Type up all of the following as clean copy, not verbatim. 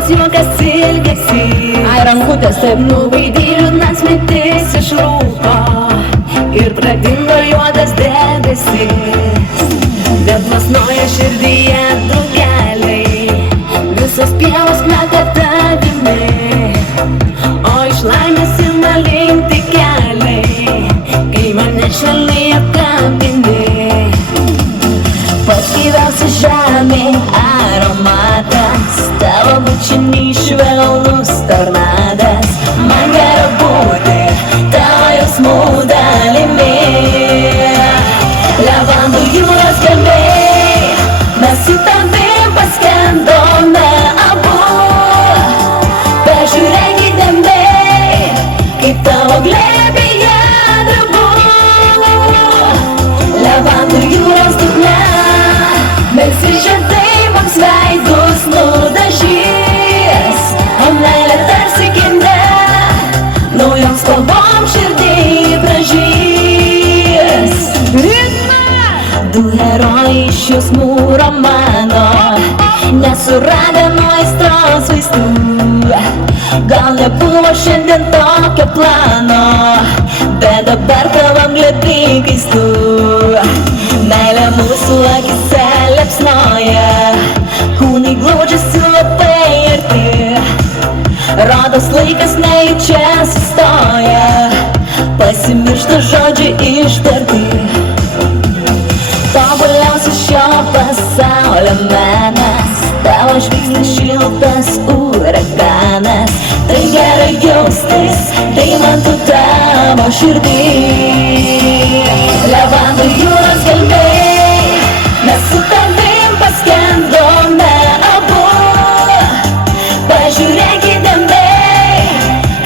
Linksmas juokas ilgesys. Ai, rankutės, taip. Nubaidė liūdnas mintis iš rūko ir pradingo juodas debesis. Bet plasnoja širdyje drugeliai, visos pievos kvepia tavimi, o iš laimės ima linkti keliai, kai mane švelniai apkabini. Pats gyviausias žemė aromatas, tavo bučiniai švelnus tornadas. Man gera būti tavo jausmų dalimi. Levandų jūros gelmėj mes su tavim paskendome abu. Pažiūrėk įdėmiai, kaip tavo glėbyje drebu. Levandų jūros dugne melsvi žiedai mums veidus nudažys, o meilė tarsi gimne naujom spalvom širdį pražys. Du herojai iš jausmų romano, nesuradę nuo aistros vaistų. Gal nebuvo šiandien tokio plano, bet dabar tavam glėby keistų. Meilė mūsų akise liepsnoja, kūnai glaudžiasi labai arti. Rodos laikas nejučia sustoja, pasimiršta žodžiai ištarti. Tobuliausias šio pasaulio menas, tavo žvilgsnis šiltas uraganas. Tai gerai jaustis deimantų tavo širdį. Levandų jūros gelmėj mes su tavim paskendome abu. Pažiūrėk įdėmiai,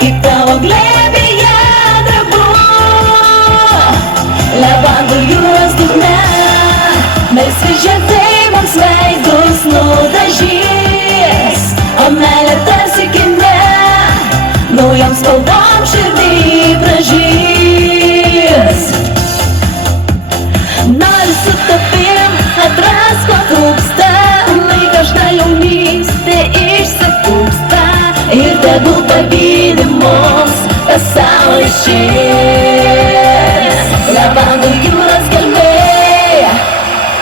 kaip tavo glėbyje drebu. Levandų jūros dugne melsvi žiedai mums veidus nudažys, o meilė tarsi kine naujom spalvom širdį pražys. Noriu su tavim atras, ko trūksta, laikrašta jaunystė išsipūksta, ir tegul pavydi mums pasaulis šis. Levandų jūros